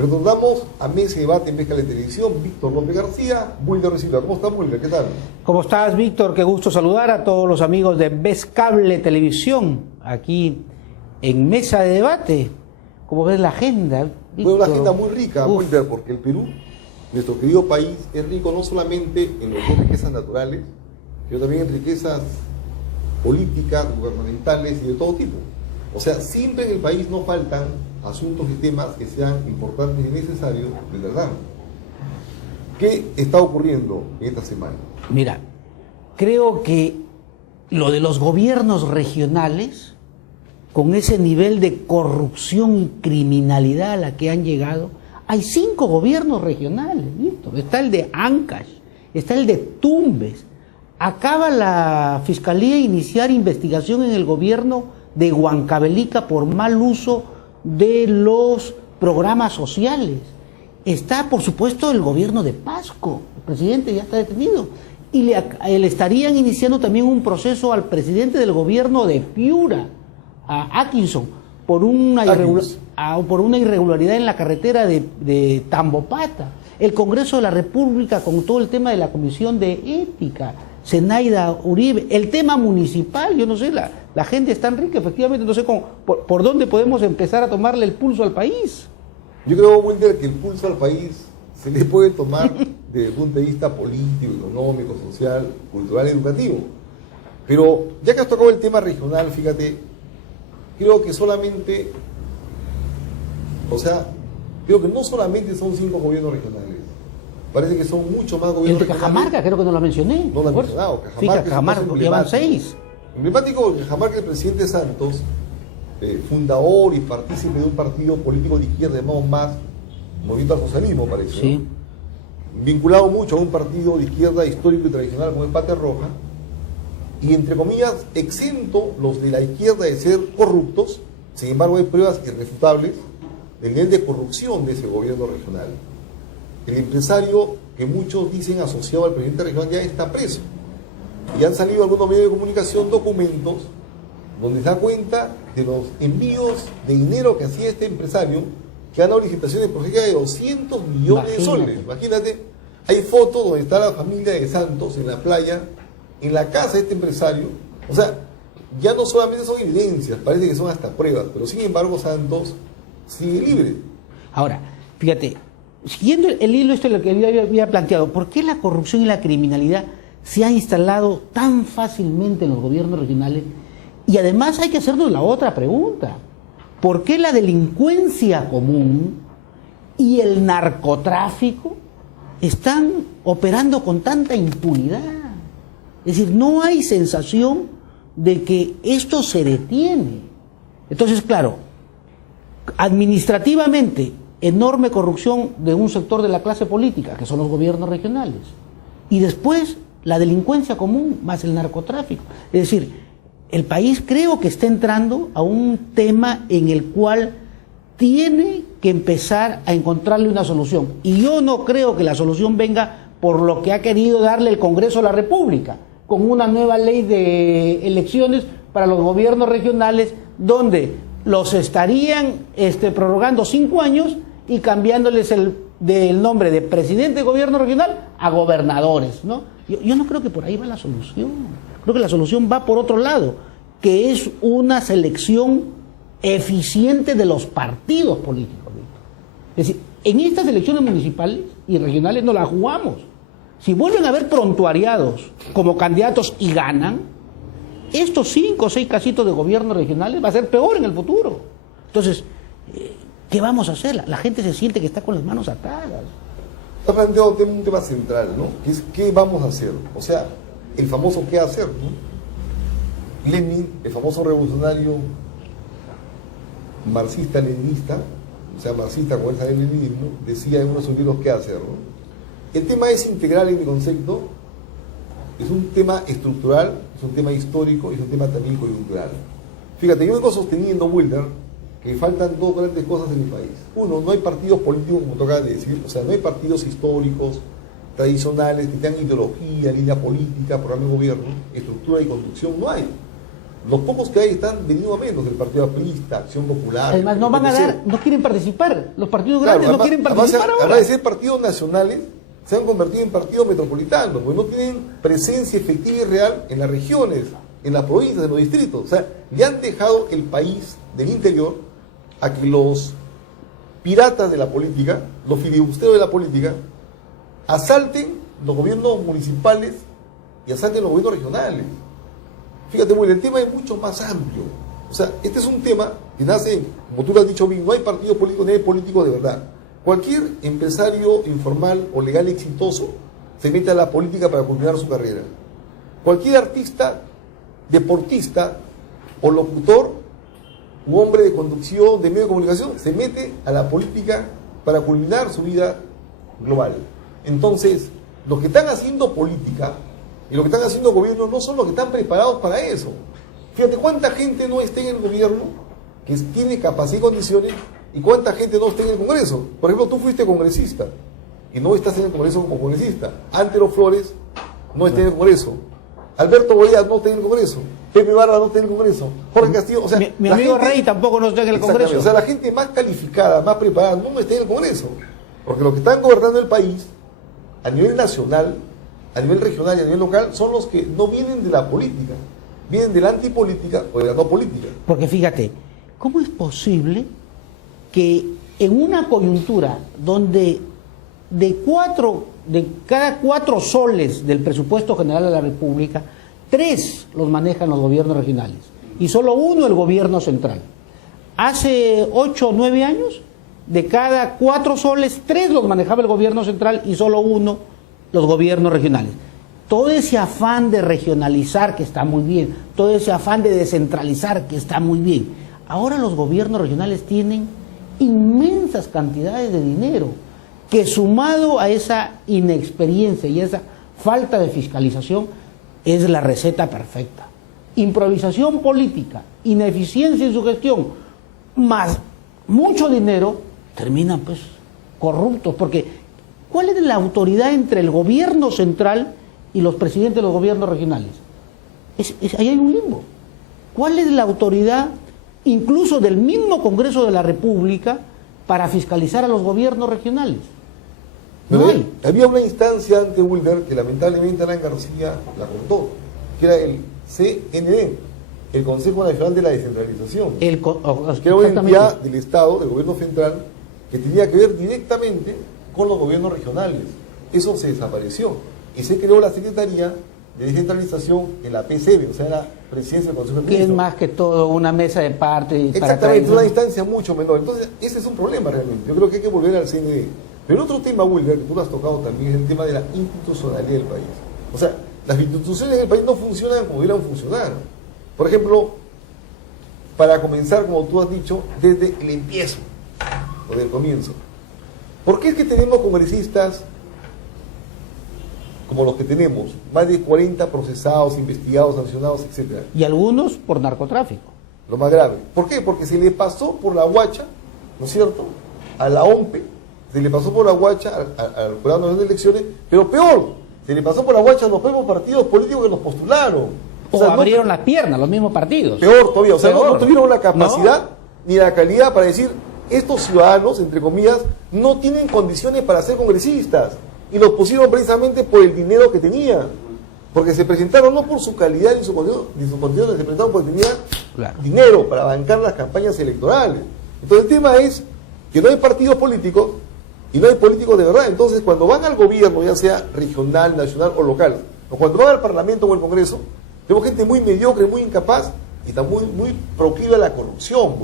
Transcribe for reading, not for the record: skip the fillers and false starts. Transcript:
Retornamos a Mesa de Debate en Mezcla de Televisión. Víctor López García, Wilder Recibla. ¿Cómo estás, Wilder? ¿Qué tal? ¿Cómo estás, Víctor? Qué gusto saludar a todos los amigos de Cable Televisión, aquí en Mesa de Debate. ¿Cómo ves la agenda, Víctor? Bueno, una agenda muy rica, Wilder, porque el Perú, nuestro querido país, es rico no solamente en lo que es riquezas naturales, sino también en riquezas políticas, gubernamentales y de todo tipo. O sea, siempre en el país no faltan asuntos y temas que sean importantes y necesarios de verdad. ¿Qué está ocurriendo esta semana? Mira, creo que lo de los gobiernos regionales, con ese nivel de corrupción y criminalidad a la que han llegado, hay 5 gobiernos regionales, Víctor. Está el de Ancash, está el de Tumbes. Acaba la Fiscalía de iniciar investigación en el gobierno de Huancavelica por mal uso de los programas sociales. Está, por supuesto, el gobierno de Pasco. El presidente ya está detenido. Y le estarían iniciando también un proceso al presidente del gobierno de Piura, a Atkinson, por una irregularidad en la carretera de Tambopata. El Congreso de la República con todo el tema de la Comisión de Ética, Zenaida Uribe, el tema municipal, yo no sé, la gente es tan rica, efectivamente, no sé por dónde podemos empezar a tomarle el pulso al país. Yo creo, Wilder, que el pulso al país se le puede tomar desde el punto de vista político, económico, social, cultural y educativo. Pero ya que has tocado el tema regional, fíjate, creo que solamente, creo que no solamente son 5 gobiernos regionales. Parece que son mucho más gobiernos. El de Cajamarca, creo que no lo mencioné. No lo he mencionado. Cajamarca, llevan 6. Emblemático de Cajamarca, el presidente Santos, fundador y partícipe de un partido político de izquierda llamado MAS, Movimiento al Socialismo, parece. Sí. ¿No? Vinculado mucho a un partido de izquierda histórico y tradicional como el Patria Roja, y entre comillas, exento los de la izquierda de ser corruptos. Sin embargo, hay pruebas irrefutables del nivel de corrupción de ese gobierno regional. El empresario que muchos dicen asociado al presidente regional ya está preso. Y han salido algunos medios de comunicación documentos donde se da cuenta de los envíos de dinero que hacía este empresario, que ganó licitaciones por cerca de 200 millones de soles. Imagínate, hay fotos donde está la familia de Santos en la playa, en la casa de este empresario. O sea, ya no solamente son evidencias, parece que son hasta pruebas, pero sin embargo Santos sigue libre. Ahora, fíjate, siguiendo el hilo esto de lo que yo había planteado, ¿por qué la corrupción y la criminalidad se ha instalado tan fácilmente en los gobiernos regionales? Y además hay que hacernos la otra pregunta: ¿por qué la delincuencia común y el narcotráfico están operando con tanta impunidad? Es decir, no hay sensación de que esto se detiene. Entonces, claro, administrativamente, enorme corrupción de un sector de la clase política, que son los gobiernos regionales. Y después, la delincuencia común más el narcotráfico. Es decir, el país creo que está entrando a un tema en el cual tiene que empezar a encontrarle una solución. Y yo no creo que la solución venga por lo que ha querido darle el Congreso de la República, con una nueva ley de elecciones para los gobiernos regionales, donde los estarían prorrogando 5 años y cambiándoles del nombre de presidente de gobierno regional a gobernadores, ¿no? Yo no creo que por ahí va la solución. Creo que la solución va por otro lado, que es una selección eficiente de los partidos políticos. Es decir, en estas elecciones municipales y regionales no las jugamos. Si vuelven a haber prontuariados como candidatos y ganan, estos 5 o 6 casitos de gobiernos regionales va a ser peor en el futuro. Entonces, ¿qué vamos a hacer? La gente se siente que está con las manos atadas. Está planteado un tema central, ¿no? Que es ¿qué vamos a hacer? O sea, el famoso ¿qué hacer? ¿No? Lenin, el famoso revolucionario marxista-leninista, o sea, marxista con el leninismo, decía en uno de sus libros ¿qué hacer? ¿No? El tema es integral en mi concepto, es un tema estructural, es un tema histórico y es un tema también coyuntural. Fíjate, yo vengo sosteniendo, Wilder, que faltan 2 grandes cosas en mi país. Uno, no hay partidos políticos, como toca decir, o sea, no hay partidos históricos, tradicionales, que tengan ideología, línea política, programa de gobierno, estructura y conducción, no hay. Los pocos que hay están venido a menos, el Partido Aprista, Acción Popular. Además, no van a PPC. dar, no quieren participar. Los partidos grandes no quieren participar ahora. Además de ser partidos nacionales, se han convertido en partidos metropolitanos, porque no tienen presencia efectiva y real en las regiones, en las provincias, en los distritos. O sea, le han dejado el país del interior a que los piratas de la política, los filibusteros de la política, asalten los gobiernos municipales y asalten los gobiernos regionales. Fíjate, bueno, el tema es mucho más amplio. O sea, este es un tema que nace, como tú lo has dicho bien, no hay partido político ni hay político de verdad. Cualquier empresario informal o legal exitoso se mete a la política para culminar su carrera. Cualquier artista, deportista o locutor, un hombre de conducción, de medio de comunicación, se mete a la política para culminar su vida global. Entonces, los que están haciendo política y los que están haciendo gobierno no son los que están preparados para eso. Fíjate cuánta gente no está en el gobierno que tiene capacidad y condiciones y cuánta gente no está en el Congreso. Por ejemplo, tú fuiste congresista y no estás en el Congreso como congresista. Antero Flores no está en el Congreso. Alberto Boyat no está en el Congreso. Pepe Barra no está en el Congreso. Jorge Castillo, o sea, mi amigo Rey tampoco no está en el Congreso. O sea, la gente más calificada, más preparada, no está en el Congreso. Porque los que están gobernando el país a nivel nacional, a nivel regional y a nivel local son los que no vienen de la política, vienen de la antipolítica o de la no política. Porque fíjate, ¿cómo es posible que en una coyuntura donde de cada 4 soles del presupuesto general de la República, 3 los manejan los gobiernos regionales y solo 1 el gobierno central? Hace 8 o 9 años, de cada 4 soles, 3 los manejaba el gobierno central y solo 1 los gobiernos regionales. Todo ese afán de regionalizar, que está muy bien, todo ese afán de descentralizar, que está muy bien. Ahora los gobiernos regionales tienen inmensas cantidades de dinero, que sumado a esa inexperiencia y esa falta de fiscalización, es la receta perfecta. Improvisación política, ineficiencia en su gestión, más mucho dinero, terminan pues corruptos, porque ¿cuál es la autoridad entre el gobierno central y los presidentes de los gobiernos regionales? Ahí hay un limbo. ¿Cuál es la autoridad incluso del mismo Congreso de la República para fiscalizar a los gobiernos regionales? No hay. Había una instancia ante Wilder que lamentablemente Alan García la cortó, que era el CND, el Consejo Nacional de la Descentralización, que era una entidad del Estado, del gobierno central, que tenía que ver directamente con los gobiernos regionales. Eso se desapareció y se creó la Secretaría de Descentralización en la PCB, o sea, la Presidencia del Consejo de Ministros. Que es más que todo una mesa de parte. Exactamente, una instancia mucho menor. Entonces, ese es un problema realmente. Yo creo que hay que volver al CND. Pero el otro tema, Wilber, que tú lo has tocado también, es el tema de la institucionalidad del país. O sea, las instituciones del país no funcionan como debieran funcionar. Por ejemplo, para comenzar, como tú has dicho, desde el empiezo, o del comienzo. ¿Por qué es que tenemos congresistas como los que tenemos? Más de 40 procesados, investigados, sancionados, etcétera. Y algunos por narcotráfico. Lo más grave. ¿Por qué? Porque se le pasó por la guacha, ¿no es cierto?, a la OMPE, se le pasó por la guacha al Jurado Nacional de Elecciones, pero peor, se le pasó por la guacha a los mismos partidos políticos que los postularon. O sea, abrieron las piernas los mismos partidos. Peor todavía, o sea, no tuvieron la capacidad ni la calidad para decir, estos ciudadanos, entre comillas, no tienen condiciones para ser congresistas. Y los pusieron precisamente por el dinero que tenían. Porque se presentaron no por su calidad ni su condición, se presentaron porque tenían dinero para bancar las campañas electorales. Entonces el tema es que no hay partidos políticos y no hay políticos de verdad. Entonces cuando van al gobierno, ya sea regional, nacional o local, o cuando van al Parlamento o al Congreso, vemos gente muy mediocre, muy incapaz y está muy proclive a la corrupción.